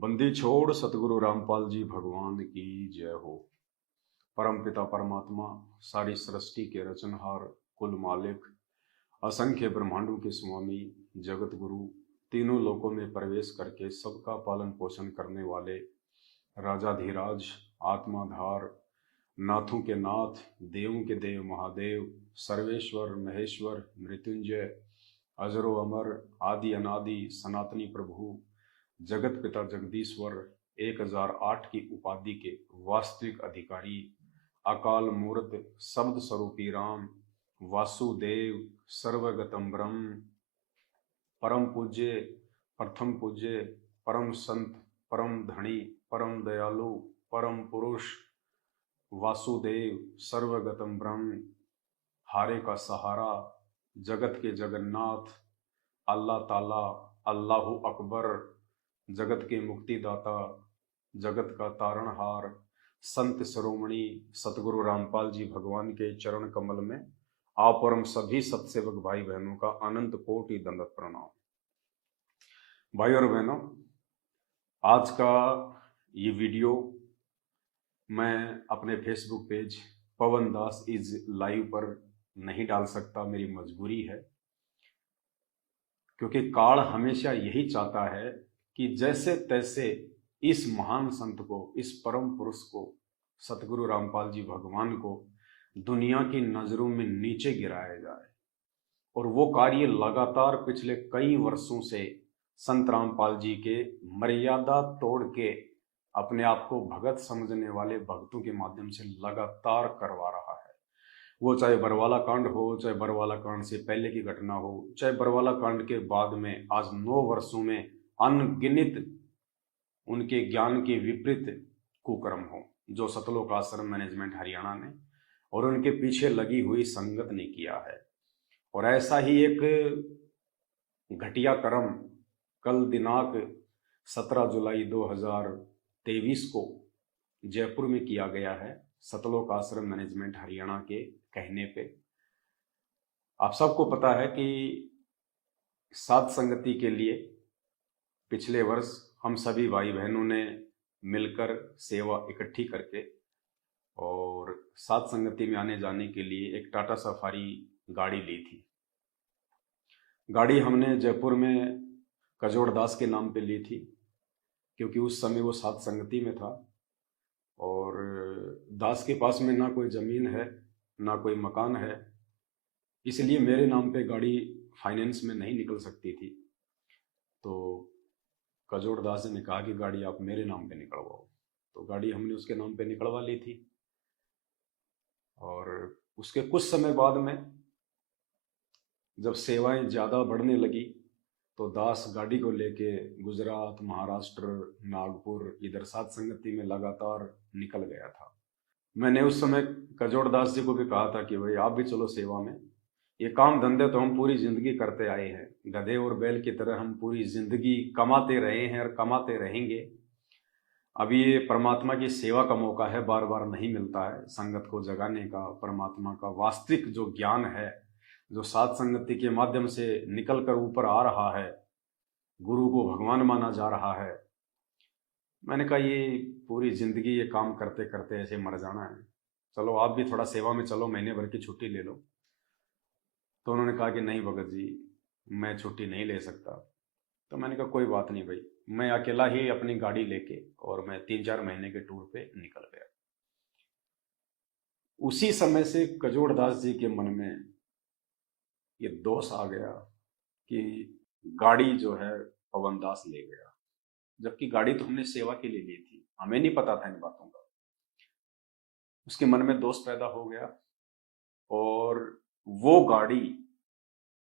बंदी छोड़ सतगुरु रामपाल जी भगवान की जय हो। परम पिता परमात्मा, सारी सृष्टि के रचनहार, कुल मालिक, असंख्य ब्रह्मांडों के स्वामी, जगत गुरु, तीनों लोकों में प्रवेश करके सबका पालन पोषण करने वाले राजाधिराज, आत्माधार, नाथों के नाथ, देवों के देव महादेव, सर्वेश्वर महेश्वर मृत्युंजय, अजरो अमर, आदि अनादि सनातनी प्रभु, जगत पिता जगदीश्वर, 1008 की उपाधि के वास्तविक अधिकारी, अकाल मूर्त, शब्द स्वरूपी राम, वासुदेव, सर्वगतम ब्रह्म, परम पूज्य, प्रथम पूज्य, परम संत, परम धनी, परम दयालु, परम पुरुष, वासुदेव, सर्वगतम ब्रह्म, हारे का सहारा, जगत के जगन्नाथ, अल्लाह ताला, अल्लाहु अकबर, जगत के मुक्तिदाता, जगत का तारणहार, संत शिरोमणि सतगुरु रामपाल जी भगवान के चरण कमल में आप और हम सभी सत्सेवक भाई बहनों का अनंत कोटि दंडवत प्रणाम। भाई और बहनों, आज का ये वीडियो मैं अपने Facebook page Pawan Das is live पर नहीं डाल सकता, मेरी मजबूरी है, क्योंकि काल हमेशा यही चाहता है कि जैसे तैसे इस महान संत को, इस परम पुरुष को, सतगुरु रामपाल जी भगवान को दुनिया की नजरों में नीचे गिराया जाए। और वो कार्य लगातार पिछले कई वर्षों से संत रामपाल जी के मर्यादा तोड़ के अपने आप को भगत समझने वाले भक्तों के माध्यम से लगातार करवा रहा है। वो चाहे बरवाला कांड हो, चाहे बरवाला कांड से पहले की घटना हो, चाहे बरवाला कांड के बाद में आज 9 वर्षों में अनगिनत उनके ज्ञान के विपरीत कुकर्म हो जो सतलोक आश्रम मैनेजमेंट हरियाणा ने और उनके पीछे लगी हुई संगत ने किया है। और ऐसा ही एक घटिया कर्म कल दिनांक 17 जुलाई 2023 को जयपुर में किया गया है, सतलोक आश्रम मैनेजमेंट हरियाणा के कहने पे। आप सबको पता है कि साध संगति के लिए पिछले वर्ष हम सभी भाई बहनों ने मिलकर सेवा इकट्ठी करके और साध संगति में आने जाने के लिए एक टाटा सफारी गाड़ी ली थी। गाड़ी हमने जयपुर में कजोड़ दास के नाम पे ली थी, क्योंकि उस समय वो साध संगति में था और दास के पास में ना कोई ज़मीन है ना कोई मकान है, इसलिए मेरे नाम पे गाड़ी फाइनेंस में नहीं निकल सकती थी। तो कजोड़ दास ने कहा कि गाड़ी आप मेरे नाम पे निकलवाओ, तो गाड़ी हमने उसके नाम पे निकलवा ली थी। और उसके कुछ समय बाद में जब सेवाएं ज़्यादा बढ़ने लगी तो दास गाड़ी को लेके गुजरात, महाराष्ट्र, नागपुर इधर साध संगति में लगातार निकल गया था। मैंने उस समय कजोड़ दास जी को भी कहा था कि भाई आप भी चलो सेवा में, ये काम धंधे तो हम पूरी जिंदगी करते आए हैं, गधे और बैल की तरह हम पूरी जिंदगी कमाते रहे हैं और कमाते रहेंगे। अभी ये परमात्मा की सेवा का मौका है, बार बार नहीं मिलता है संगत को जगाने का। परमात्मा का वास्तविक जो ज्ञान है, जो साध संगति के माध्यम से निकल कर ऊपर आ रहा है, गुरु को भगवान माना जा रहा है। मैंने कहा ये पूरी जिंदगी ये काम करते करते ऐसे मर जाना है, चलो आप भी थोड़ा सेवा में चलो, महीने भर की छुट्टी ले लो। तो उन्होंने कहा कि नहीं भगत जी, मैं छुट्टी नहीं ले सकता। तो मैंने कहा कोई बात नहीं भाई, मैं अकेला ही अपनी गाड़ी लेके और मैं 3-4 महीने के टूर पे निकल गया। उसी समय से कजोड़ दास जी के मन में ये दोष आ गया कि गाड़ी जो है पवन दास ले गया, जबकि गाड़ी तो हमने सेवा के लिए ली थी, हमें नहीं पता था इन बातों का। उसके मन में दोष पैदा हो गया और वो गाड़ी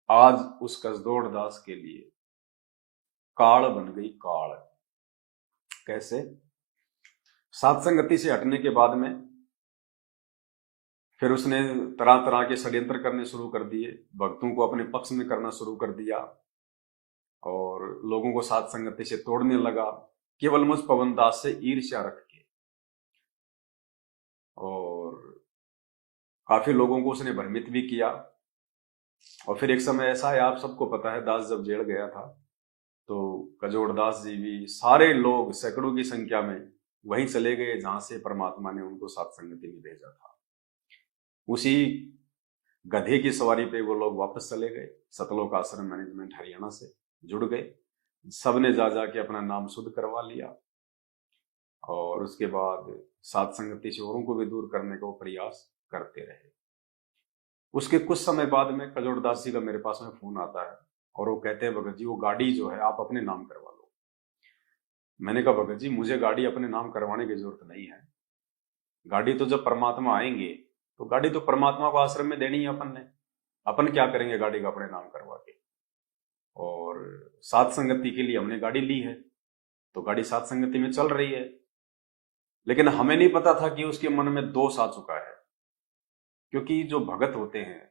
आज उस कसदौड़ दास के लिए काल बन गई। काल कैसे? साध संगति से हटने के बाद में फिर उसने तरह तरह के षड्यंत्र करने शुरू कर दिए, भक्तों को अपने पक्ष में करना शुरू कर दिया और लोगों को साध संगति से तोड़ने लगा, केवल मुझ पवन दास से ईर्ष्या रख के। और काफी लोगों को उसने भ्रमित भी किया। और फिर एक समय ऐसा है, आप सबको पता है, दास जब जेल गया था तो कजोड़दास जी भी, सारे लोग सैकड़ों की संख्या में वहीं चले गए जहां से परमात्मा ने उनको सत्संगति में भेजा था। उसी गधे की सवारी पे वो लोग वापस चले गए। सतलोक आश्रम मैनेजमेंट हरियाणा से जुड़ गए। सबने जा जाके अपना नाम शुद्ध करवा लिया और उसके बाद सात संगति से औरों को भी दूर करने का वो प्रयास करते रहे। उसके कुछ समय बाद में कजोड़दास जी का मेरे पास में फोन आता है और वो कहते हैं, भगत जी वो गाड़ी जो है आप अपने नाम करवा लो। मैंने कहा, भगत जी मुझे गाड़ी अपने नाम करवाने की जरूरत नहीं है। गाड़ी तो जब परमात्मा आएंगे तो गाड़ी तो परमात्मा को आश्रम में देनी है अपन ने। अपन क्या करेंगे गाड़ी का अपने नाम करवा के। और सात संगति के लिए हमने गाड़ी ली है तो गाड़ी सात संगति में चल रही है। लेकिन हमें नहीं पता था कि उसके मन में दोष आ चुका है। क्योंकि जो भगत होते हैं,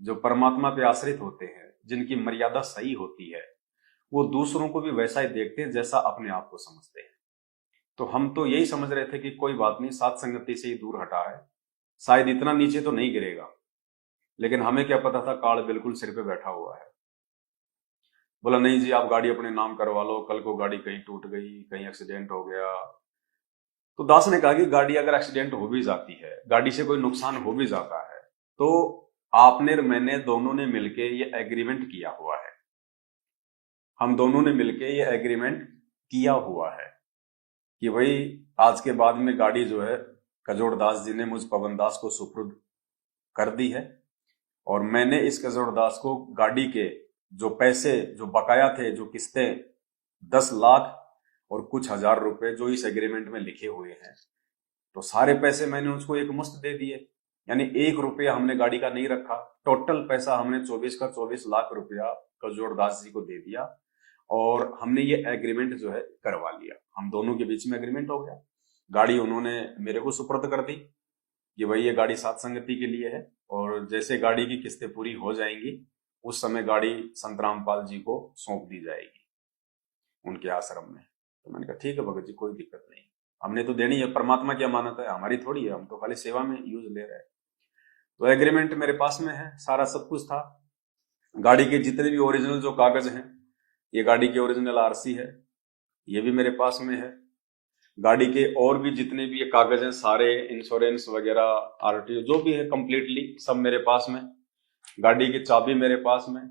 जो परमात्मा पे आश्रित होते हैं, जिनकी मर्यादा सही होती है, वो दूसरों को भी वैसा ही देखते हैं जैसा अपने आप को समझते हैं। तो हम तो यही समझ रहे थे कि कोई बात नहीं, सात संगति से ही दूर हटा है, शायद इतना नीचे तो नहीं गिरेगा। लेकिन हमें क्या पता था काल बिल्कुल सिर पे बैठा हुआ है। बोला नहीं जी आप गाड़ी अपने नाम करवा लो, कल को गाड़ी कहीं टूट गई, कहीं एक्सीडेंट हो गया। तो दास ने कहा कि गाड़ी अगर एक्सीडेंट हो भी जाती है, गाड़ी से कोई नुकसान हो भी जाता है, तो आपने और मैंने दोनों ने मिलके ये एग्रीमेंट किया हुआ है। हम दोनों ने मिलके ये एग्रीमेंट किया हुआ है कि भाई आज के बाद में गाड़ी जो है कजोड़दास जी ने मुझ पवनदास को सुपुर्द कर दी है और मैंने इस कजोड़दास को गाड़ी के जो पैसे जो बकाया थे, जो किस्तें 10 लाख और कुछ हजार रुपए जो इस एग्रीमेंट में लिखे हुए हैं, तो सारे पैसे मैंने उसको एक मुश्त दे दिए। यानी 1 रुपया हमने गाड़ी का नहीं रखा। टोटल पैसा हमने 24 का 24 लाख रुपया कजोड़दास जी को दे दिया और हमने ये एग्रीमेंट जो है करवा लिया। हम दोनों के बीच में एग्रीमेंट हो गया। गाड़ी उन्होंने मेरे को सुपुर्द कर दी कि भाई ये गाड़ी सात संगति के लिए है और जैसे गाड़ी की किस्तें पूरी हो जाएंगी उस समय गाड़ी संत रामपाल जी को सौंप दी जाएगी उनके आश्रम में। तो मैंने कहा ठीक है भगत जी कोई दिक्कत नहीं, हमने तो देनी है, परमात्मा की अमानत है, हमारी थोड़ी है, हम तो खाली सेवा में यूज ले रहे हैं। तो एग्रीमेंट मेरे पास में है, सारा सब कुछ था। गाड़ी के जितने भी ओरिजिनल जो कागज हैं, ये गाड़ी की ओरिजिनल आरसी है, ये भी मेरे पास में है। गाड़ी के और भी जितने भी ये कागज हैं सारे, इंश्योरेंस वगैरह, आरटीओ जो भी है कंप्लीटली सब मेरे पास में। गाड़ी की चाबी मेरे पास में।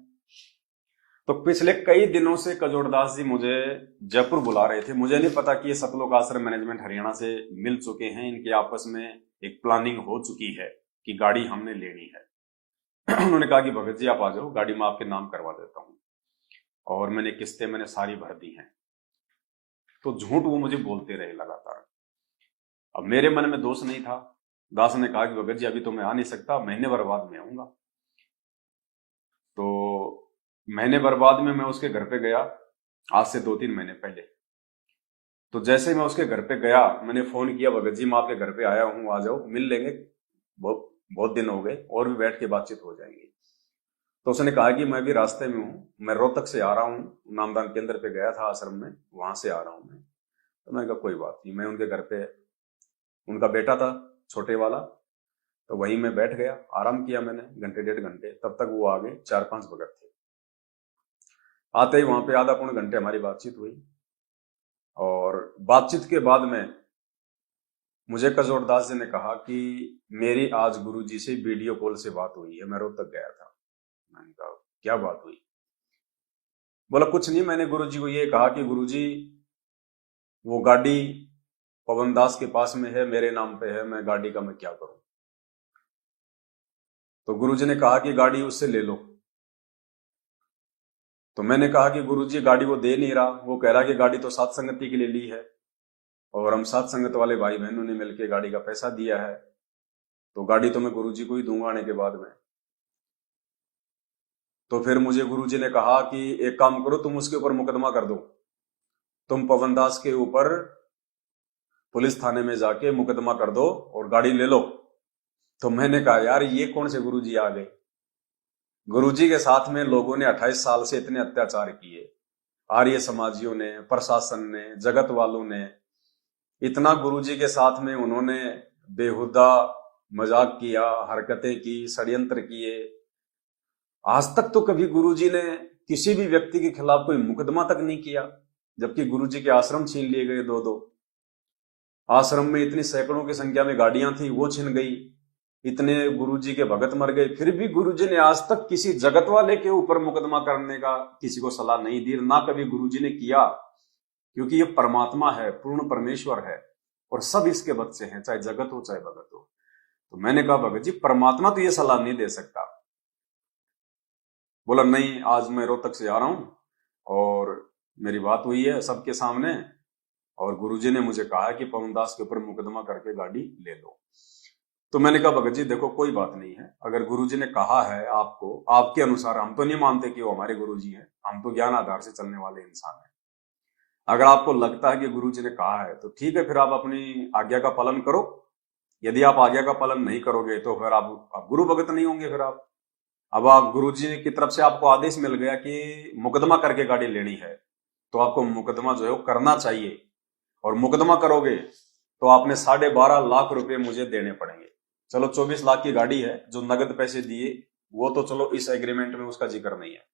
तो पिछले कई दिनों से कजोड़दास जी मुझे जयपुर बुला रहे थे। मुझे नहीं पता कि ये सतलोक आश्रम मैनेजमेंट हरियाणा से मिल चुके हैं, इनके आपस में एक प्लानिंग हो चुकी है कि गाड़ी हमने लेनी है। उन्होंने कहा कि भगत जी आप आ जाओ, गाड़ी मैं आपके नाम करवा देता हूँ। और मैंने किस्तें मैंने सारी भर दी हैं। तो झूठ वो मुझे बोलते रहे लगातार। अब मेरे मन में दोष नहीं था। दास ने कहा कि भगत जी अभी तो मैं आ नहीं सकता, महीने भर बाद में आऊंगा। तो महीने भर बाद में मैं उसके घर पे गया, आज से 2-3 महीने पहले। तो जैसे मैं उसके घर पे गया, मैंने फोन किया, भगत जी मैं आपके घर पे आया हूँ, आ जाओ, मिल लेंगे, बहुत दिन हो गए और भी बैठ के बातचीत हो जाएंगी। तो उसने कहा कि मैं भी रास्ते में हूँ, मैं रोहतक से आ रहा हूँ, नामदान केंद्र पे गया था आश्रम में, वहां से आ रहा हूँ मैं। तो मैंने कहा कोई बात नहीं। मैं उनके घर पे, उनका बेटा था छोटे वाला, तो वहीं मैं बैठ गया, आराम किया मैंने 1-1.5 घंटे। तब तक वो आ गए, 4-5 भगत थे। आते ही वहां पे आधा पौने घंटे हमारी बातचीत हुई और बातचीत के बाद में मुझे कजोड़दास जी ने कहा कि मेरी आज गुरुजी से वीडियो कॉल से बात हुई है, मैं रोहतक गया था। मैंने कहा क्या बात हुई? बोला कुछ नहीं, मैंने गुरुजी को ये कहा कि गुरुजी वो गाड़ी पवनदास के पास में है, मेरे नाम पे है, मैं गाड़ी का मैं क्या करूं? तो गुरुजी ने कहा कि गाड़ी उससे ले लो। तो मैंने कहा कि गुरुजी गाड़ी वो दे नहीं रहा, वो कह रहा कि गाड़ी तो सात संगति के लिए ली है और हम सात संगत वाले भाई बहनों ने मिलकर गाड़ी का पैसा दिया है, तो गाड़ी तो मैं गुरुजी को ही दूंगा आने के बाद में। तो फिर मुझे गुरुजी ने कहा कि एक काम करो, तुम उसके ऊपर मुकदमा कर दो, तुम पवनदास के ऊपर पुलिस थाने में जाके मुकदमा कर दो और गाड़ी ले लो। तो मैंने कहा यार ये कौन से गुरुजी आ गए? गुरुजी के साथ में लोगों ने 28 साल से इतने अत्याचार किए, आर्य समाजियों ने, प्रशासन ने, जगत वालों ने, इतना गुरुजी के साथ में उन्होंने बेहुदा मजाक किया, हरकतें की, षड्यंत्र किए। आज तक तो कभी गुरुजी ने किसी भी व्यक्ति के खिलाफ कोई मुकदमा तक नहीं किया, जबकि गुरुजी के आश्रम छीन लिए गए, दो दो आश्रम में इतनी सैकड़ों की संख्या में गाड़ियां थी वो छिन गई, इतने गुरुजी के भगत मर गए, फिर भी गुरुजी ने आज तक किसी जगत वाले के ऊपर मुकदमा करने का किसी को सलाह नहीं दी, ना कभी गुरुजी ने किया, क्योंकि ये परमात्मा है, पूर्ण परमेश्वर है और सब इसके बच्चे हैं, चाहे जगत हो चाहे भगत हो। तो मैंने कहा भगत जी परमात्मा तो ये सलाह नहीं दे सकता। बोला नहीं, आज मैं रोहतक से आ रहा हूं और मेरी बात हुई है सबके सामने और गुरुजी ने मुझे कहा कि पवनदास के ऊपर मुकदमा करके गाड़ी ले लो। तो मैंने कहा भगत जी देखो कोई बात नहीं है, अगर गुरुजी ने कहा है आपको, आपके अनुसार, हम तो नहीं मानते कि वो हमारे गुरुजी हैं, हम तो ज्ञान आधार से चलने वाले इंसान हैं। अगर आपको लगता है कि गुरुजी ने कहा है तो ठीक है, फिर आप अपनी आज्ञा का पालन करो। यदि आप आज्ञा का पालन नहीं करोगे तो फिर आप गुरु भगत नहीं होंगे। फिर आप गुरुजी की तरफ से आपको आदेश मिल गया कि मुकदमा करके गाड़ी लेनी है, तो आपको मुकदमा जो है वो करना चाहिए, और मुकदमा करोगे तो आपने 12.5 लाख रुपए मुझे देने पड़ेंगे। चलो 24 लाख की गाड़ी है, जो नगद पैसे दिए वो तो चलो इस एग्रीमेंट में उसका जिक्र नहीं है,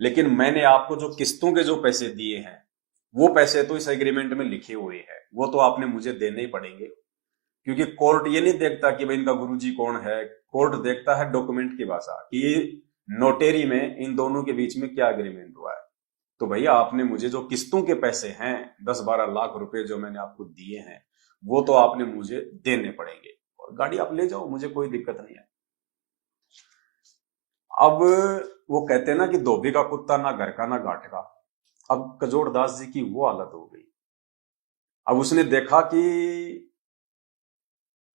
लेकिन मैंने आपको जो किस्तों के जो पैसे दिए हैं वो पैसे तो इस एग्रीमेंट में लिखे हुए हैं, वो तो आपने मुझे देने ही पड़ेंगे। क्योंकि कोर्ट ये नहीं देखता कि भाई इनका गुरुजी कौन है, कोर्ट देखता है डॉक्यूमेंट की भाषा, कि नोटेरी में इन दोनों के बीच में क्या एग्रीमेंट हुआ है। तो भैया आपने मुझे जो किस्तों के पैसे हैं 10-12 लाख रुपए जो मैंने आपको दिए हैं वो तो आपने मुझे देने पड़ेंगे, और गाड़ी आप ले जाओ, मुझे कोई दिक्कत नहीं है। अब वो कहते हैं ना कि धोबी का कुत्ता ना घर का ना घाट का। अब कजोड़ दास जी की वो हालत हो गई। अब उसने देखा कि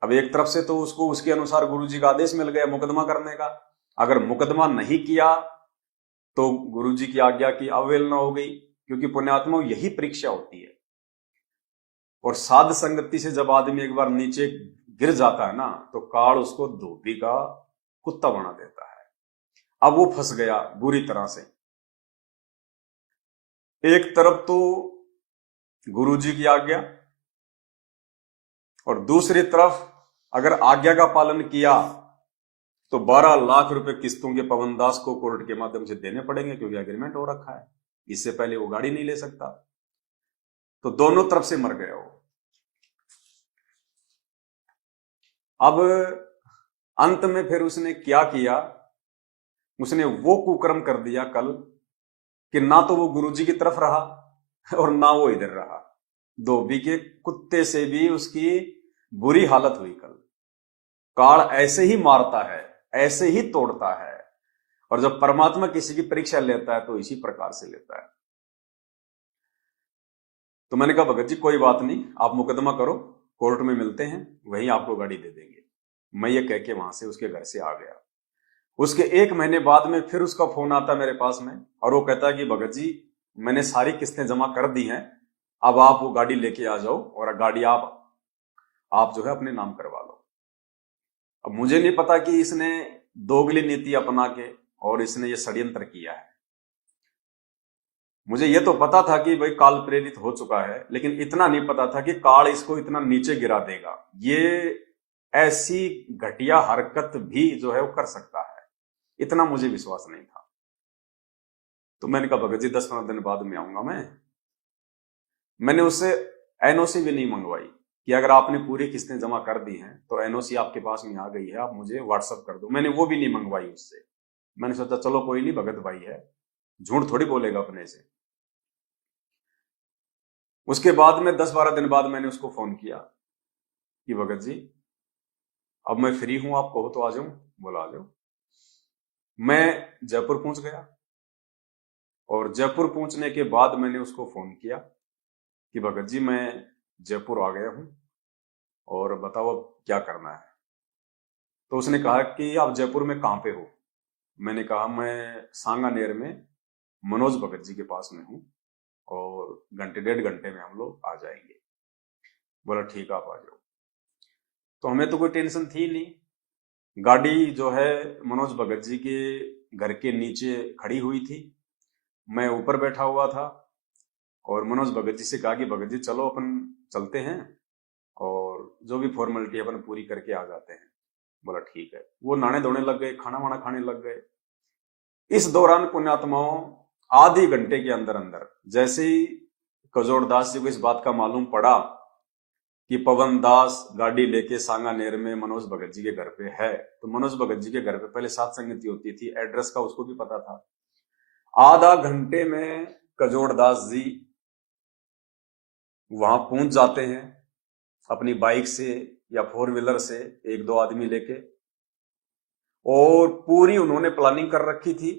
अब एक तरफ से तो उसको उसके अनुसार गुरुजी का आदेश मिल गया मुकदमा करने का, अगर मुकदमा नहीं किया तो गुरुजी की आज्ञा की अवहेलना हो गई, क्योंकि पुण्यात्मा यही परीक्षा होती है। और साध संगति से जब आदमी एक बार नीचे गिर जाता है ना, तो काल उसको धोबी का कुत्ता बना देता है। अब वो फंस गया बुरी तरह से। एक तरफ तो गुरुजी की आज्ञा, और दूसरी तरफ अगर आज्ञा का पालन किया तो 12 लाख रुपए किस्तों के पवनदास को कोर्ट के माध्यम से देने पड़ेंगे, क्योंकि एग्रीमेंट हो रखा है, इससे पहले वो गाड़ी नहीं ले सकता। तो दोनों तरफ से मर गया वो। अब अंत में फिर उसने क्या किया, उसने वो कुकर्म कर दिया कल कि ना तो वो गुरुजी की तरफ रहा और ना वो इधर रहा। धोबी के कुत्ते से भी उसकी बुरी हालत हुई कल। काल ऐसे ही मारता है, ऐसे ही तोड़ता है, और जब परमात्मा किसी की परीक्षा लेता है तो इसी प्रकार से लेता है। तो मैंने कहा भगत जी कोई बात नहीं, आप मुकदमा करो, कोर्ट में मिलते हैं, वहीं आपको गाड़ी दे देंगे। मैं ये कह के वहां से उसके घर से आ गया। उसके 1 महीने बाद में फिर उसका फोन आता मेरे पास में, और वो कहता है कि भगत जी मैंने सारी किस्तें जमा कर दी हैं, अब आप वो गाड़ी लेके आ जाओ और गाड़ी आप जो है अपने नाम करवा लो। अब मुझे नहीं पता कि इसने दोगली नीति अपना के और इसने ये षड्यंत्र किया है। मुझे ये तो पता था कि भाई काल प्रेरित हो चुका है, लेकिन इतना नहीं पता था कि काल इसको इतना नीचे गिरा देगा। ये ऐसी घटिया हरकत भी जो है वो कर सकता है, इतना मुझे विश्वास नहीं था। तो मैंने कहा भगत जी 10-15 दिन बाद में आऊंगा। मैंने उससे एनओसी भी नहीं मंगवाई कि अगर आपने पूरी किस्तें जमा कर दी हैं तो एनओसी आपके पास में आ गई है, आप मुझे व्हाट्सअप कर दो। मैंने वो भी नहीं मंगवाई उससे। मैंने सोचा चलो कोई नहीं, भगत भाई है, झूठ थोड़ी बोलेगा अपने से। उसके बाद में 10-12 दिन बाद मैंने उसको फोन किया कि भगत जी अब मैं फ्री हूं, आप कहो तो आ जाऊं। बोला आ जाओ। मैं जयपुर पहुंच गया, और जयपुर पहुंचने के बाद मैंने उसको फोन किया कि भगत जी मैं जयपुर आ गया हूं और बताओ अब क्या करना है। तो उसने कहा कि आप जयपुर में कहां पे हो। मैंने कहा मैं सांगानेर में मनोज भगत जी के पास में हूं और घंटे 1.5 घंटे में हम लोग आ जाएंगे। बोला ठीक आप आ जाओ। तो हमें तो कोई टेंशन थी नहीं। गाड़ी जो है मनोज भगत जी के घर के नीचे खड़ी हुई थी, मैं ऊपर बैठा हुआ था, और मनोज भगत जी से कहा कि भगत जी चलो अपन चलते हैं और जो भी फॉर्मेलिटी अपन पूरी करके आ जाते हैं। बोला ठीक है। वो नहाने धोने लग गए, खाना वाना खाने लग गए। इस दौरान पुण्यात्माओं आधे घंटे के अंदर अंदर जैसे ही कजोड़दास जी को इस बात का मालूम पड़ा कि पवन दास गाड़ी लेके सांगानेर में मनोज भगत जी के घर पे है, तो मनोज भगत जी के घर पे पहले सात संगति होती थी, एड्रेस का उसको भी पता था। आधा घंटे में कजोड़दास जी वहां पहुंच जाते हैं अपनी बाइक से या फोर व्हीलर से, एक दो आदमी लेके, और पूरी उन्होंने प्लानिंग कर रखी थी।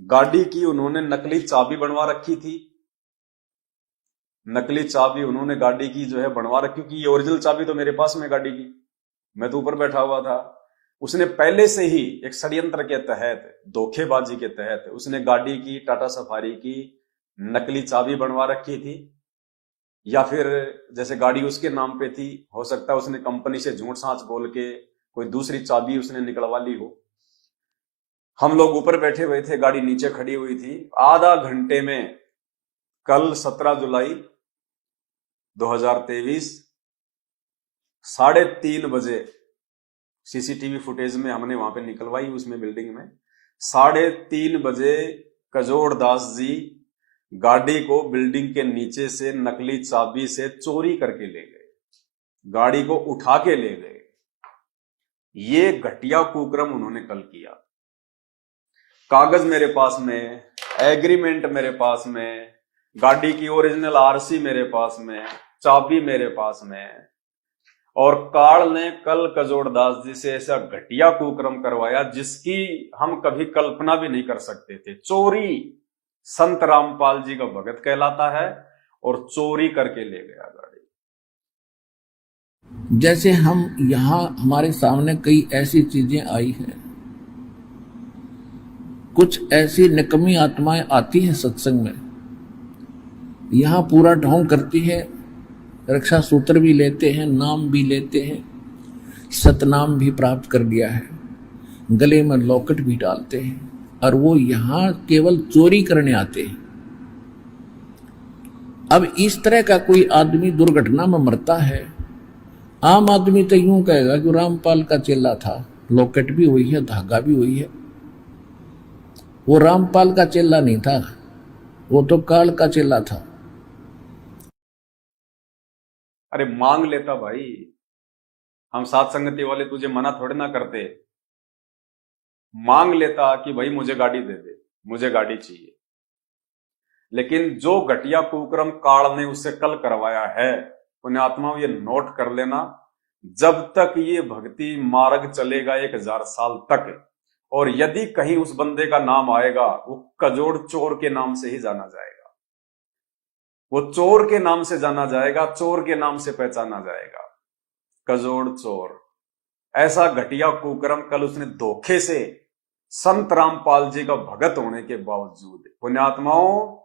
गाड़ी की उन्होंने नकली चाबी बनवा रखी थी, नकली चाबी उन्होंने गाड़ी की जो है बनवा रखी, क्योंकि ये ओरिजिनल चाबी तो मेरे पास में गाड़ी की, मैं तो ऊपर बैठा हुआ था। उसने पहले से ही एक षड्यंत्र के तहत, धोखेबाजी के तहत उसने गाड़ी की, टाटा सफारी की नकली चाबी बनवा रखी थी, या फिर जैसे गाड़ी उसके नाम पे थी, हो सकता है उसने कंपनी से झूठ सांच बोल के कोई दूसरी चाबी उसने निकलवा ली हो। हम लोग ऊपर बैठे हुए थे, गाड़ी नीचे खड़ी हुई थी। आधा घंटे में कल 17 जुलाई 2023 3:30 बजे सीसीटीवी फुटेज में हमने वहां पे निकलवाई, उसमें बिल्डिंग में 3:30 बजे कजोड़दास जी गाड़ी को बिल्डिंग के नीचे से नकली चाबी से चोरी करके ले गए, गाड़ी को उठा के ले गए। ये घटिया कुक्रम उन्होंने कल किया। कागज मेरे पास में, एग्रीमेंट मेरे पास में, गाड़ी की ओरिजिनल आरसी मेरे पास में, चाबी मेरे पास में, और काल ने कल कजोड़दास जी से ऐसा घटिया कुक्रम करवाया जिसकी हम कभी कल्पना भी नहीं कर सकते थे। चोरी संत रामपाल जी का भगत कहलाता है, और चोरी करके ले गया गाड़ी। जैसे हम यहाँ हमारे सामने कई ऐसी चीजें आई हैं, कुछ ऐसी निकम्मी आत्माएं आती हैं सत्संग में, यहाँ पूरा ढोंग करती है, रक्षा सूत्र भी लेते हैं, नाम भी लेते हैं, सतनाम भी प्राप्त कर लिया है, गले में लॉकेट भी डालते हैं, और वो यहाँ केवल चोरी करने आते हैं। अब इस तरह का कोई आदमी दुर्घटना में मरता है, आम आदमी तो यूं कहेगा कि रामपाल का चेला था, लॉकेट भी हुई है, धागा भी हुई है। वो रामपाल का चेला नहीं था, वो तो काल का चेला था। अरे मांग लेता भाई, हम सात संगति वाले तुझे मना थोड़े ना करते। मांग लेता कि भाई मुझे गाड़ी दे दे, मुझे गाड़ी चाहिए। लेकिन जो घटिया कुक्रम काल ने उससे कल करवाया है, उन्हें आत्माओं ये नोट कर लेना, जब तक ये भक्ति मार्ग चलेगा 1000 साल तक, और यदि कहीं उस बंदे का नाम आएगा, वो कजोड़ चोर के नाम से ही जाना जाएगा, वो चोर के नाम से जाना जाएगा, चोर के नाम से पहचाना जाएगा, कजोड़ चोर। ऐसा घटिया कुक्रम कल उसने धोखे से संत रामपाल जी का भगत होने के बावजूद, पुण्यात्माओं,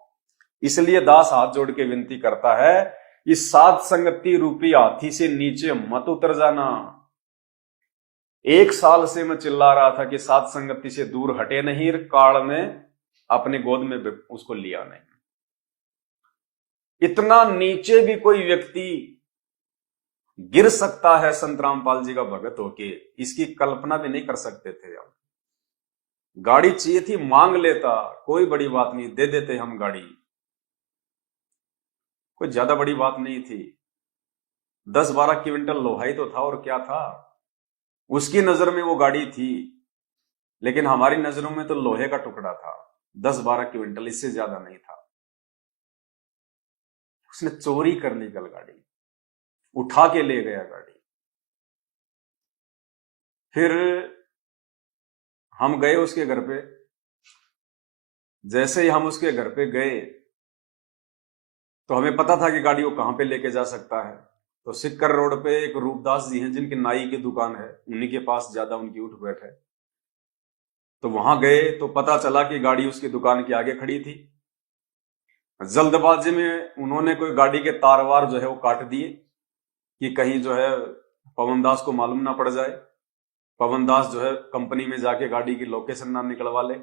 इसलिए दास हाथ जोड़ के विनती करता है, इस सात संगति रूपी हाथी से नीचे मत उतर जाना। 1 साल से मैं चिल्ला रहा था कि सात संगति से दूर हटे नहीं, काल ने अपने गोद में उसको लिया नहीं। इतना नीचे भी कोई व्यक्ति गिर सकता है संत रामपाल जी का भगत होके, इसकी कल्पना भी नहीं कर सकते थे हम। गाड़ी चाहिए थी, मांग लेता, कोई बड़ी बात नहीं, दे देते हम गाड़ी, कोई ज्यादा बड़ी बात नहीं थी। 10-12 क्विंटल लोहा ही तो था, और क्या था। उसकी नजर में वो गाड़ी थी, लेकिन हमारी नजरों में तो लोहे का टुकड़ा था। 10-12 क्विंटल, इससे ज्यादा नहीं था। उसने चोरी कर ली कल गाड़ी, उठा के ले गया गाड़ी। फिर हम गए उसके घर पे। जैसे ही हम उसके घर पे गए तो हमें पता था कि गाड़ी वो कहां पे लेके जा सकता है। तो सिक्कर रोड पे एक रूपदास जी हैं जिनकी नाई की दुकान है, उन्हीं के पास ज्यादा उनकी उठ बैठ है। तो वहां गए तो पता चला कि गाड़ी उसकी दुकान के आगे खड़ी थी। जल्दबाजी में उन्होंने कोई गाड़ी के तार वार जो है वो काट दिए कि कहीं जो है पवन दास को मालूम ना पड़ जाए, पवन दास जो है कंपनी में जाके गाड़ी की लोकेशन ना निकलवा ले।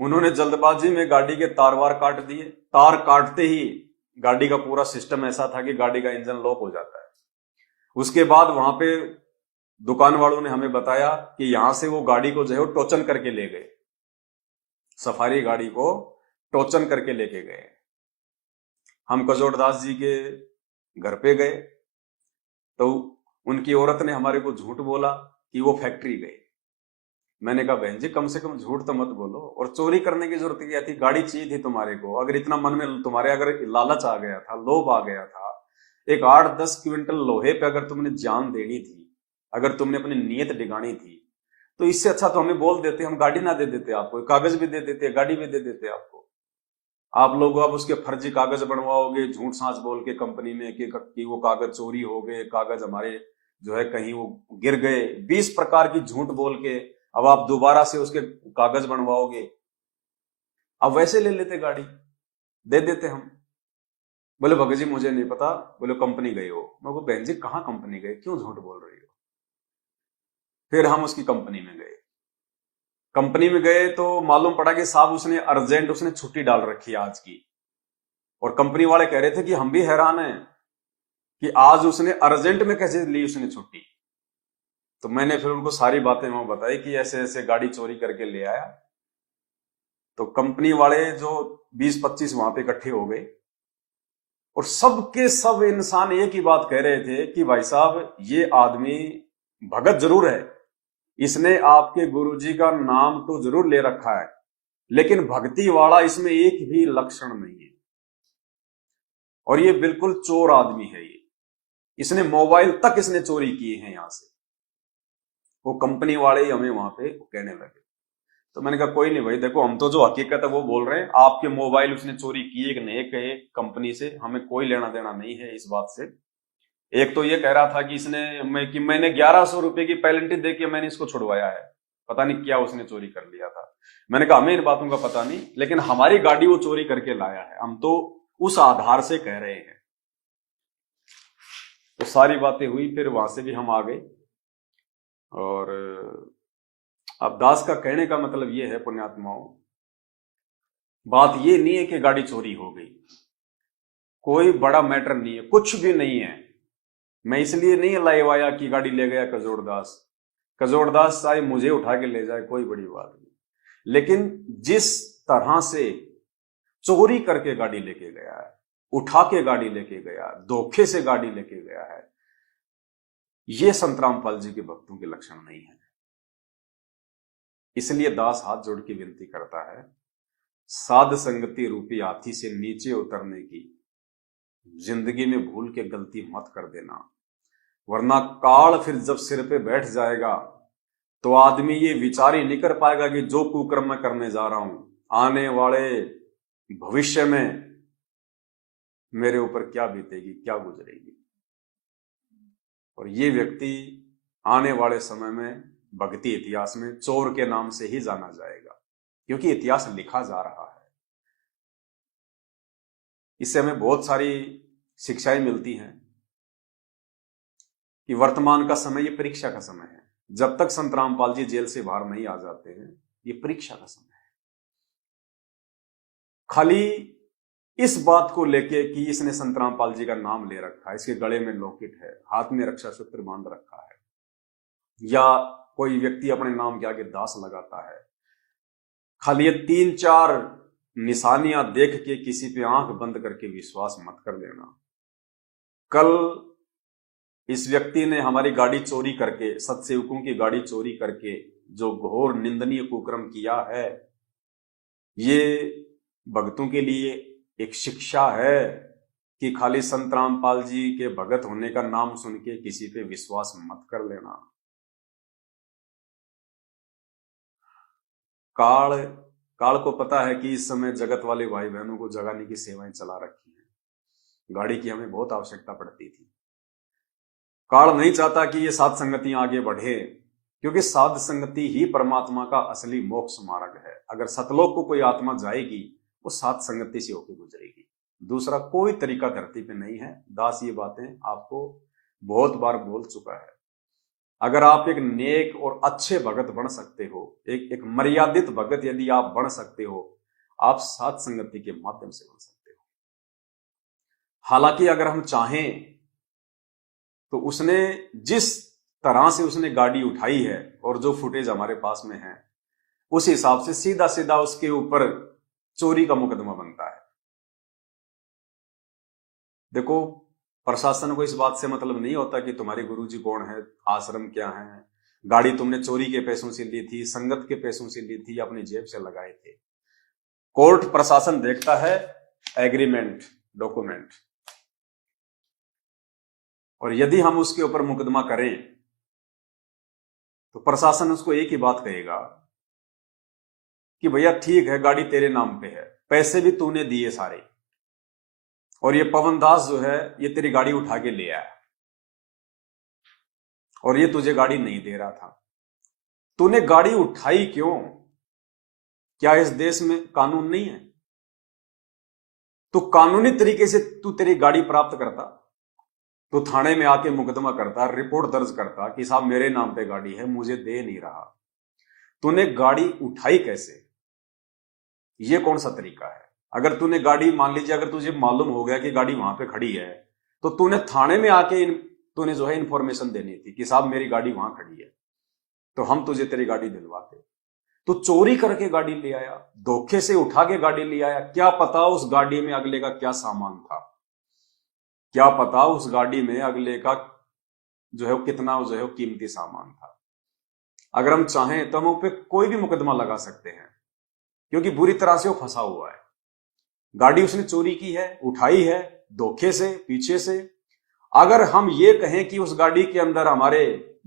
उन्होंने जल्दबाजी में गाड़ी के तार वार काट दिए। तार काटते ही गाड़ी का पूरा सिस्टम ऐसा था कि गाड़ी का इंजन लॉक हो जाता है। उसके बाद वहां पे दुकान वालों ने हमें बताया कि यहां से वो गाड़ी को जो है वो टोचन करके ले गए, सफारी गाड़ी को टोचन करके लेके गए। हम कजोड़दास जी के घर पे गए तो उनकी औरत ने हमारे को झूठ बोला कि वो फैक्ट्री गए। मैंने कहा बहन जी कम से कम झूठ तो मत बोलो, और चोरी करने की जरूरत क्या थी, गाड़ी चाहिए थी तुम्हारे को। अगर इतना मन में तुम्हारे अगर लालच आ गया था, लोभ आ गया था, एक 8-10 क्विंटल लोहे पे अगर तुमने जान देनी थी, अगर तुमने अपनी नीयत डिगानी थी, तो इससे अच्छा तो हमें बोल देते, हम गाड़ी ना दे देते आपको, कागज भी दे देते, गाड़ी भी दे देते आपको। आप लोग अब उसके फर्जी कागज बनवाओगे झूठ सांच बोल के कंपनी में कि वो कागज चोरी हो गए, कागज हमारे जो है कहीं वो गिर गए, 20 प्रकार की झूठ बोल के अब आप दोबारा से उसके कागज बनवाओगे। अब वैसे ले लेते, गाड़ी दे देते हम। बोले भगत जी मुझे नहीं पता, बोले कंपनी गए हो। मैं को बहन जी कहाँ कंपनी गए, क्यों झूठ बोल रही हो। फिर हम उसकी कंपनी में गए। कंपनी में गए तो मालूम पड़ा कि साहब उसने अर्जेंट उसने छुट्टी डाल रखी है आज की, और कंपनी वाले कह रहे थे कि हम भी हैरान हैं कि आज उसने अर्जेंट में कैसे ली उसने छुट्टी। तो मैंने फिर उनको सारी बातें वहां बताई कि ऐसे ऐसे गाड़ी चोरी करके ले आया। तो कंपनी वाले जो 20-25 वहां पे इकट्ठे हो गए, और सबके सब इंसान एक ही बात कह रहे थे कि भाई साहब ये आदमी भगत जरूर है, इसने आपके गुरुजी का नाम तो जरूर ले रखा है, लेकिन भक्ति वाला इसमें एक भी लक्षण नहीं है, और ये बिल्कुल चोर आदमी है। ये इसने मोबाइल तक इसने चोरी किए हैं यहां से। वो कंपनी वाले ही हमें वहां पे कहने लगे। तो मैंने कहा कोई नहीं भाई, देखो हम तो जो हकीकत है वो बोल रहे हैं, आपके मोबाइल उसने चोरी किए कि नहीं कहे कंपनी से हमें कोई लेना देना नहीं है इस बात से। एक तो ये कह रहा था कि मैंने 1100 रुपए की पेनल्टी दे के मैंने इसको छुड़वाया है, पता नहीं क्या उसने चोरी कर लिया था। मैंने कहा हमें इन बातों का पता नहीं, लेकिन हमारी गाड़ी वो चोरी करके लाया है, हम तो उस आधार से कह रहे हैं। तो सारी बातें हुई, फिर वहां से भी हम आ गए। और अब दास का कहने का मतलब ये है पुण्यात्माओं, बात ये नहीं है कि गाड़ी चोरी हो गई, कोई बड़ा मैटर नहीं है, कुछ भी नहीं है। मैं इसलिए नहीं लाइवाया कि गाड़ी ले गया कजोड़दास चाहे मुझे उठा के ले जाए, कोई बड़ी बात नहीं, लेकिन जिस तरह से चोरी करके गाड़ी लेके गया है, उठा के गाड़ी लेके गया, धोखे से गाड़ी लेके गया है, ये संत रामपाल जी के भक्तों के लक्षण नहीं है। इसलिए दास हाथ जोड़ के विनती करता है, साध संगति रूपी हाथी से नीचे उतरने की जिंदगी में भूल के गलती मत कर देना, वरना काल फिर जब सिर पे बैठ जाएगा तो आदमी ये विचार ही नहीं कर पाएगा कि जो कुकर्म मैं करने जा रहा हूं, आने वाले भविष्य में मेरे ऊपर क्या बीतेगी, क्या गुजरेगी। और ये व्यक्ति आने वाले समय में भक्ति इतिहास में चोर के नाम से ही जाना जाएगा, क्योंकि इतिहास लिखा जा रहा है। इससे हमें बहुत सारी शिक्षाएं मिलती हैं कि वर्तमान का समय ये परीक्षा का समय है। जब तक संत रामपाल जी जेल से बाहर नहीं आ जाते हैं, ये परीक्षा का समय है। खाली इस बात को लेके कि इसने संत रामपाल जी का नाम ले रखा है, इसके गले में लॉकेट है, हाथ में रक्षा सूत्र बांध रखा है, या कोई व्यक्ति अपने नाम के आगे दास लगाता है, खाली ये 3-4 निशानियां देख के किसी पे आंख बंद करके विश्वास मत कर लेना। कल इस व्यक्ति ने हमारी गाड़ी चोरी करके, सत्सेवकों की गाड़ी चोरी करके जो घोर निंदनीय कुकर्म किया है, ये भक्तों के लिए एक शिक्षा है कि खाली संत रामपाल जी के भगत होने का नाम सुन के किसी पे विश्वास मत कर लेना। काल को पता है कि इस समय जगत वाले भाई बहनों को जगाने की सेवाएं चला रखी हैं, गाड़ी की हमें बहुत आवश्यकता पड़ती थी। काल नहीं चाहता कि ये साध संगतियां आगे बढ़े, क्योंकि साध संगति ही परमात्मा का असली मोक्ष मार्ग है। अगर सतलोक को कोई आत्मा जाएगी वो साध संगति से होकर गुजरेगी, दूसरा कोई तरीका धरती पे नहीं है। दास ये बातें आपको बहुत बार बोल चुका है। अगर आप एक नेक और अच्छे भगत बन सकते हो, एक मर्यादित भगत यदि आप बन सकते हो, आप साध संगति के माध्यम से बन सकते हो। हालांकि अगर हम चाहें तो उसने जिस तरह से उसने गाड़ी उठाई है और जो फुटेज हमारे पास में है, उस हिसाब से सीधा सीधा उसके ऊपर चोरी का मुकदमा बनता है। देखो, प्रशासन को इस बात से मतलब नहीं होता कि तुम्हारे गुरुजी कौन है, आश्रम क्या है, गाड़ी तुमने चोरी के पैसों से ली थी, संगत के पैसों से ली थी, अपनी जेब से लगाए थे। कोर्ट प्रशासन देखता है एग्रीमेंट, डॉक्यूमेंट, और यदि हम उसके ऊपर मुकदमा करें तो प्रशासन उसको एक ही बात कहेगा कि भैया ठीक है, गाड़ी तेरे नाम पे है, पैसे भी तूने दिए सारे, और ये पवन दास जो है ये तेरी गाड़ी उठा के ले आया और ये तुझे गाड़ी नहीं दे रहा था। तूने गाड़ी उठाई क्यों? क्या इस देश में कानून नहीं है? तो कानूनी तरीके से तू तेरी गाड़ी प्राप्त करता, तो थाने में आके मुकदमा करता, रिपोर्ट दर्ज करता कि साहब मेरे नाम पे गाड़ी है, मुझे दे नहीं रहा। तूने गाड़ी उठाई कैसे? ये कौन सा तरीका है? अगर तूने गाड़ी, मान लीजिए अगर तुझे मालूम हो गया कि गाड़ी वहां पे खड़ी है, तो तूने थाने में आके तूने जो है इंफॉर्मेशन देनी थी कि साहब मेरी गाड़ी वहां खड़ी है, तो हम तुझे तेरी गाड़ी दिलवाते। तो चोरी करके गाड़ी ले आया, धोखे से उठा के गाड़ी ले आया। क्या पता उस गाड़ी में अगले का क्या सामान था, क्या पता उस गाड़ी में अगले का जो है कितना जो है कीमती सामान था। अगर हम चाहें तो हम उस पर कोई भी मुकदमा लगा सकते हैं, क्योंकि बुरी तरह से वो फंसा हुआ है। गाड़ी उसने चोरी की है, उठाई है धोखे से, पीछे से। अगर हम ये कहें कि उस गाड़ी के अंदर हमारे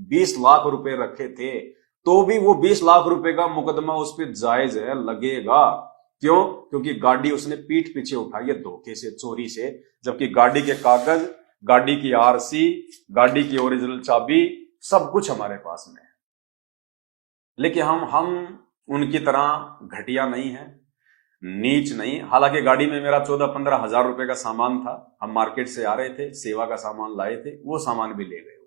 20 लाख रुपए रखे थे, तो भी वो 20 लाख रुपए का मुकदमा उस पर जायज है, लगेगा। क्यों? क्योंकि गाड़ी उसने पीठ पीछे उठाई है धोखे से, चोरी से, जबकि गाड़ी के कागज, गाड़ी की आरसी, गाड़ी की ओरिजिनल चाबी, सब कुछ हमारे पास में है। लेकिन हम उनकी तरह घटिया नहीं है, नीच नहीं। हालांकि गाड़ी में मेरा 14-15 हजार रुपए का सामान था, हम मार्केट से आ रहे थे, सेवा का सामान लाए थे, वो सामान भी ले गए।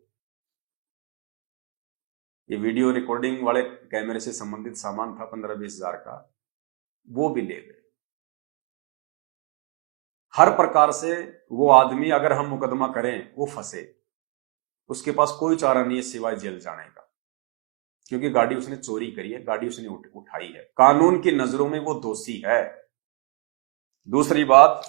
ये वीडियो रिकॉर्डिंग वाले कैमरे से संबंधित सामान था 15-20 हजार का, वो भी ले गए। हर प्रकार से वो आदमी, अगर हम मुकदमा करें, वो फंसे, उसके पास कोई चारा नहीं है सिवाय जेल जाने का, क्योंकि गाड़ी उसने चोरी करी है, गाड़ी उसने उठाई है। कानून की नजरों में वो दोषी है। दूसरी बात,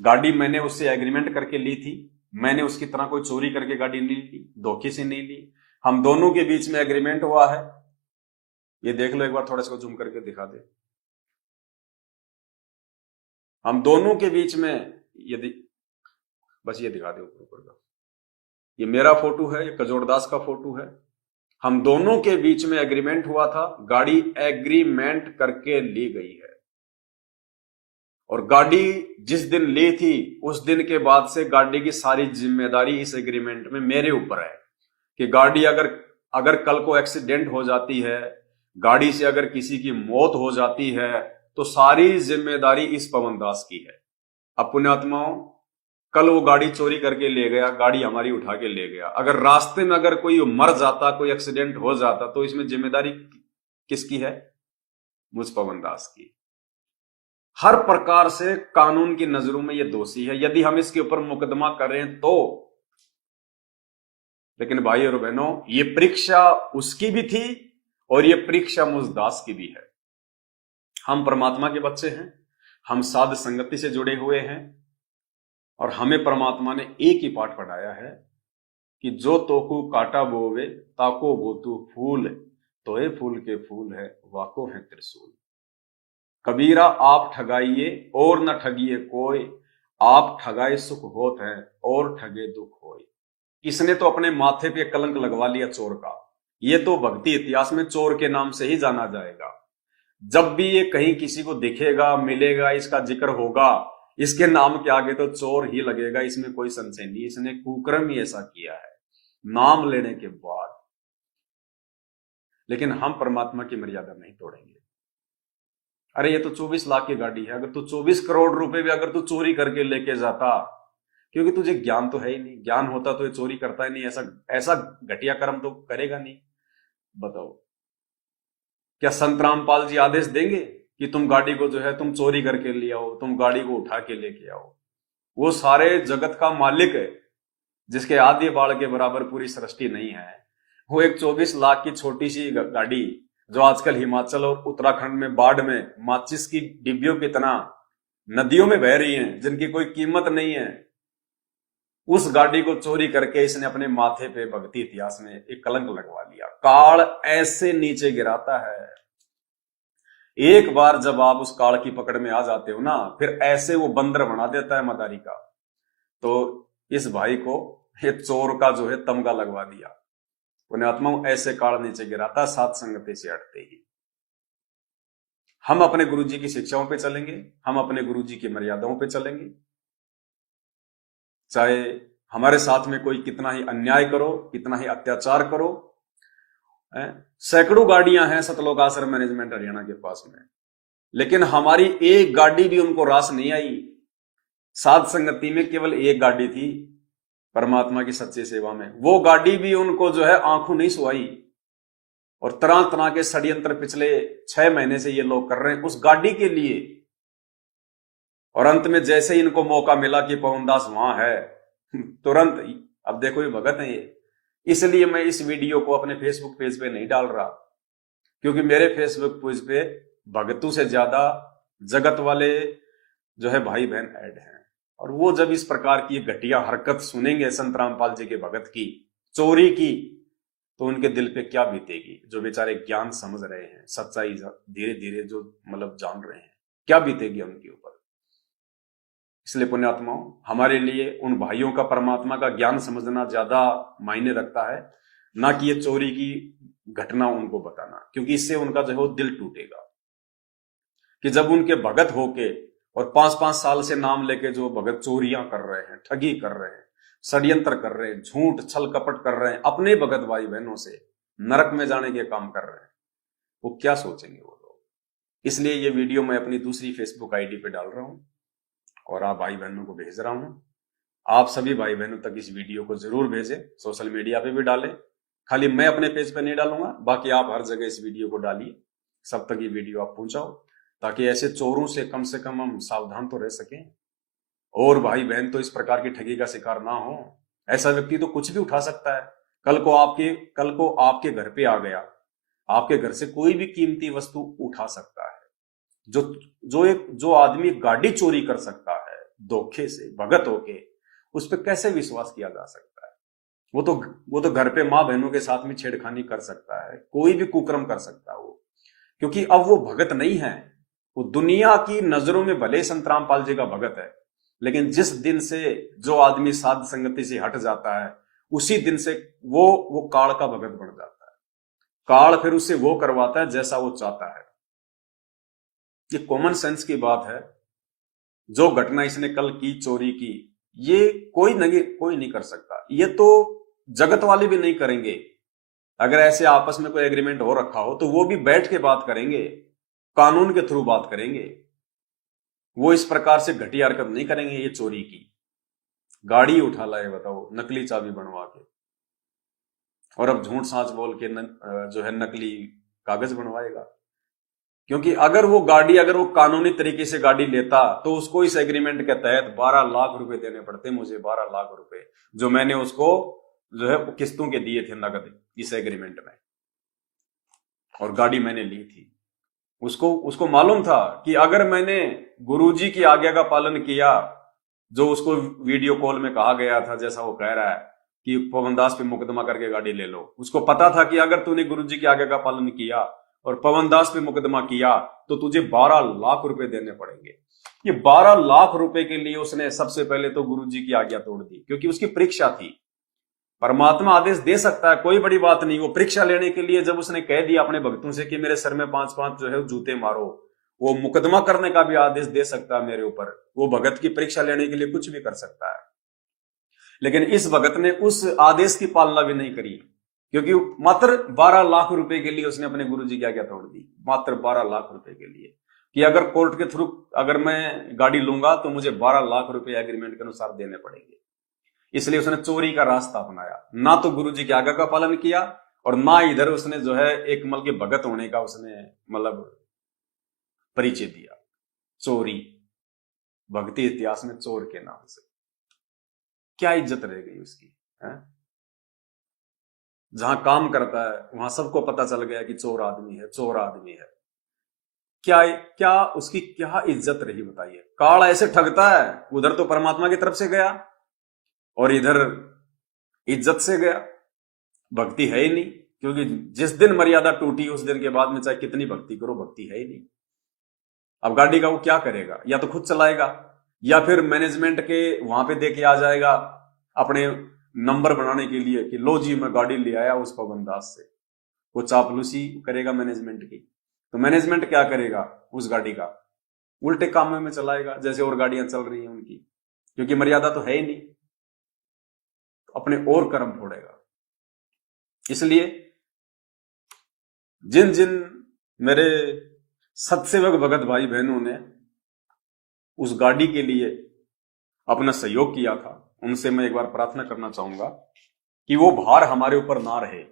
गाड़ी मैंने उससे एग्रीमेंट करके ली थी, मैंने उसकी तरह कोई चोरी करके गाड़ी नहीं ली, धोखे से नहीं ली। हम दोनों के बीच में एग्रीमेंट हुआ है। ये देख लो एक बार, थोड़ा सा जूम करके दिखा दे। हम दोनों के बीच में, यदि बस ये दिखा दे ऊपर का, ये मेरा फोटो है, ये कजोड़दास का फोटो है। हम दोनों के बीच में एग्रीमेंट हुआ था, गाड़ी एग्रीमेंट करके ली गई है। और गाड़ी जिस दिन ली थी, उस दिन के बाद से गाड़ी की सारी जिम्मेदारी इस एग्रीमेंट में मेरे ऊपर है कि गाड़ी अगर कल को एक्सीडेंट हो जाती है, गाड़ी से अगर किसी की मौत हो जाती है, तो सारी जिम्मेदारी इस पवन दास की है। अब पुण्यात्माओं, कल वो गाड़ी चोरी करके ले गया, गाड़ी हमारी उठा के ले गया, अगर रास्ते में अगर कोई मर जाता, कोई एक्सीडेंट हो जाता, तो इसमें जिम्मेदारी किसकी है? मुझ पवन दास की। हर प्रकार से कानून की नजरों में ये दोषी है, यदि हम इसके ऊपर मुकदमा करें तो। लेकिन भाई और बहनों, ये परीक्षा उसकी भी थी और ये परीक्षा मुझ दास की भी है। हम परमात्मा के बच्चे हैं, हम साध संगति से जुड़े हुए हैं, और हमें परमात्मा ने एक ही पाठ पढ़ाया है कि जो तोकू काटा बोवे ताको बोतू फूल, तो ये फूल के फूल है वाको है त्रिशूल। कबीरा आप ठगाइए और न ठगिए कोई, आप ठगाए सुख होत है और ठगे दुख होय। इसने तो अपने माथे पे कलंक लगवा लिया चोर का। ये तो भक्ति इतिहास में चोर के नाम से ही जाना जाएगा। जब भी ये कहीं किसी को दिखेगा, मिलेगा, इसका जिक्र होगा, इसके नाम के आगे तो चोर ही लगेगा, इसमें कोई संशय नहीं। इसने कुकर्म ही ऐसा किया है नाम लेने के बाद। लेकिन हम परमात्मा की मर्यादा नहीं तोड़ेंगे। अरे ये तो 24 लाख की गाड़ी है, अगर तू 24 करोड़ रुपए भी अगर तू चोरी करके लेके जाता, क्योंकि तुझे ज्ञान तो है ही नहीं, ज्ञान होता तो ये चोरी करता ही नहीं, ऐसा घटिया कर्म तो करेगा नहीं। बताओ, क्या संत रामपाल जी आदेश देंगे कि तुम गाड़ी को जो है तुम चोरी करके ले आओ, तुम गाड़ी को उठा के लेके आओ? वो सारे जगत का मालिक है, जिसके आदि बाल के बराबर पूरी सृष्टि नहीं है। वो एक 24 लाख की छोटी सी गाड़ी जो आजकल हिमाचल और उत्तराखंड में बाढ़ में माचिस की डिब्बियों की तरह नदियों में बह रही हैं, जिनकी कोई कीमत नहीं है, उस गाड़ी को चोरी करके इसने अपने माथे पे भक्ति इतिहास में एक कलंक लगवा लिया। काल ऐसे नीचे गिराता है, एक बार जब आप उस काल की पकड़ में आ जाते हो ना, फिर ऐसे वो बंदर बना देता है मदारी का। तो इस भाई को ये चोर का जो है तमगा लगवा दिया। पुण्यात्माओं, ऐसे काल नीचे गिराता सात संगति से हटते ही। हम अपने गुरुजी की शिक्षाओं पे चलेंगे, हम अपने गुरुजी की मर्यादाओं पे चलेंगे, चाहे हमारे साथ में कोई कितना ही अन्याय करो, कितना ही अत्याचार करो। सैकड़ों गाड़ियां हैं सतलोक आश्रम मैनेजमेंट हरियाणा के पास में, लेकिन हमारी एक गाड़ी भी उनको रास नहीं आई। साध संगति में केवल एक गाड़ी थी परमात्मा की सच्ची सेवा में, वो गाड़ी भी उनको जो है आंखों नहीं सुहाई। और तरह तरह के षड्यंत्र पिछले 6 महीने से ये लोग कर रहे हैं उस गाड़ी के लिए। और अंत में जैसे ही इनको मौका मिला कि पवनदास वहां है, तुरंत अब देखो ये भगत है ये। इसलिए मैं इस वीडियो को अपने फेसबुक पेज पे नहीं डाल रहा, क्योंकि मेरे फेसबुक पेज पे भगतों से ज्यादा जगत वाले जो है भाई बहन ऐड हैं। और वो जब इस प्रकार की घटिया हरकत सुनेंगे संत रामपाल जी के भगत की, चोरी की, तो उनके दिल पे क्या बीतेगी। जो बेचारे ज्ञान समझ रहे हैं, सच्चाई धीरे धीरे जो मतलब जान रहे हैं, क्या बीतेगी उनके ऊपर। इसलिए पुण्यात्माओं, हमारे लिए उन भाइयों का परमात्मा का ज्ञान समझना ज्यादा मायने रखता है, ना कि ये चोरी की घटना उनको बताना, क्योंकि इससे उनका जो है वो दिल टूटेगा। कि जब उनके भगत होके और 5-5 साल से नाम लेके जो भगत चोरियां कर रहे हैं, ठगी कर रहे हैं, षड्यंत्र कर रहे हैं, झूठ छल कपट कर रहे हैं, अपने भगत भाई बहनों से नरक में जाने के काम कर रहे हैं, वो क्या सोचेंगे वो लोग। इसलिए ये वीडियो मैं अपनी दूसरी फेसबुक आईडी पे डाल रहा हूं और आप भाई बहनों को भेज रहा हूं। आप सभी भाई बहनों तक इस वीडियो को जरूर भेजें, सोशल मीडिया पे भी डालें। खाली मैं अपने पेज पे नहीं डालूंगा, बाकी आप हर जगह इस वीडियो को डालिए, सब तक ये वीडियो आप पहुंचाओ, ताकि ऐसे चोरों से कम हम सावधान तो रह सकें, और भाई बहन तो इस प्रकार की ठगी का शिकार ना हो। ऐसा व्यक्ति तो कुछ भी उठा सकता है। कल को आपके घर पे आ गया, आपके घर से कोई भी कीमती वस्तु उठा सकता है। जो आदमी गाड़ी चोरी कर सकता है धोखे से, भगत होके, उस पर कैसे विश्वास किया जा सकता है। वो तो घर पे मां बहनों के साथ में छेड़खानी कर सकता है, कोई भी कुकर्म कर सकता है वो, क्योंकि अब वो भगत नहीं है। वो दुनिया की नजरों में भले संत रामपाल जी का भगत है, लेकिन जिस दिन से जो आदमी साध संगति से हट जाता है, उसी दिन से वो काल का भगत बन जाता है। काल फिर उससे वो करवाता है जैसा वो चाहता है। ये कॉमन सेंस की बात है। जो घटना इसने कल की, चोरी की, ये कोई नहीं कर सकता। ये तो जगत वाले भी नहीं करेंगे। अगर ऐसे आपस में कोई एग्रीमेंट हो रखा हो तो वो भी बैठ के बात करेंगे, कानून के थ्रू बात करेंगे। वो इस प्रकार से घटिया हरकत नहीं करेंगे। ये चोरी की गाड़ी उठा लाए, बताओ, नकली चाबी बनवा के, और अब झूठ साच बोल के जो है नकली कागज बनवाएगा। क्योंकि अगर वो कानूनी तरीके से गाड़ी लेता तो उसको इस एग्रीमेंट के तहत 12 लाख रुपए देने पड़ते, मुझे 12 लाख रुपए, जो मैंने उसको जो है किस्तों के दिए थे नगद इस एग्रीमेंट में, और गाड़ी मैंने ली थी। उसको मालूम था कि अगर मैंने गुरुजी की आज्ञा का पालन किया, जो उसको वीडियो कॉल में कहा गया था, जैसा वो कह रहा है कि पवनदास पे मुकदमा करके गाड़ी ले लो, उसको पता था कि अगर तूने गुरुजी की आज्ञा का पालन किया और पवनदास पे मुकदमा किया तो तुझे 12 लाख रुपए देने पड़ेंगे। ये 12 लाख रुपए के लिए उसने सबसे पहले तो गुरुजी की आज्ञा तोड़ दी, क्योंकि उसकी परीक्षा थी। परमात्मा आदेश दे सकता है, कोई बड़ी बात नहीं। वो परीक्षा लेने के लिए जब उसने कह दिया अपने भक्तों से कि मेरे सर में 5-5 जो है जूते मारो, वो मुकदमा करने का भी आदेश दे सकता है मेरे ऊपर। वो भगत की परीक्षा लेने के लिए कुछ भी कर सकता है, लेकिन इस भगत ने उस आदेश की पालना भी नहीं करी, क्योंकि मात्र 12 लाख रुपए के लिए उसने अपने गुरुजी की आज्ञा तोड़ दी। मात्र 12 लाख रुपए के लिए, कि अगर कोर्ट के थ्रू अगर मैं गाड़ी लूंगा तो मुझे 12 लाख रुपए एग्रीमेंट के अनुसार देने पड़ेंगे। इसलिए उसने चोरी का रास्ता अपनाया, ना तो गुरुजी की आज्ञा का पालन किया, और ना इधर उसने जो है एक मल के भगत होने का उसने मतलब परिचय दिया। चोरी, भक्ति इतिहास में चोर के नाम से क्या इज्जत रह गई उसकी है? जहां काम करता है वहां सबको पता चल गया कि चोर आदमी है, चोर आदमी है, क्या क्या उसकी क्या इज्जत रही बताइए। काल ऐसे ठगता है, उधर तो परमात्मा की तरफ से गया और इधर इज्जत से गया, भक्ति है ही नहीं। क्योंकि जिस दिन मर्यादा टूटी उस दिन के बाद में चाहे कितनी भक्ति करो, भक्ति है ही नहीं। अब गाड़ी का वो क्या करेगा, या तो खुद चलाएगा या फिर मैनेजमेंट के वहां पे दे के आ जाएगा अपने नंबर बनाने के लिए कि लो जी मैं गाड़ी ले आया उस पवनदास से। वो चापलूसी करेगा मैनेजमेंट की, तो मैनेजमेंट क्या करेगा उस गाड़ी का, उल्टे काम में चलाएगा जैसे और गाड़ियां चल रही हैं उनकी, क्योंकि मर्यादा तो है ही नहीं, तो अपने और कर्म फोड़ेगा। इसलिए जिन जिन मेरे सत्सेवक भगत भाई बहनों ने उस गाड़ी के लिए अपना सहयोग किया था, उनसे मैं एक बार प्रार्थना करना चाहूंगा कि वो भार हमारे ऊपर ना रहे।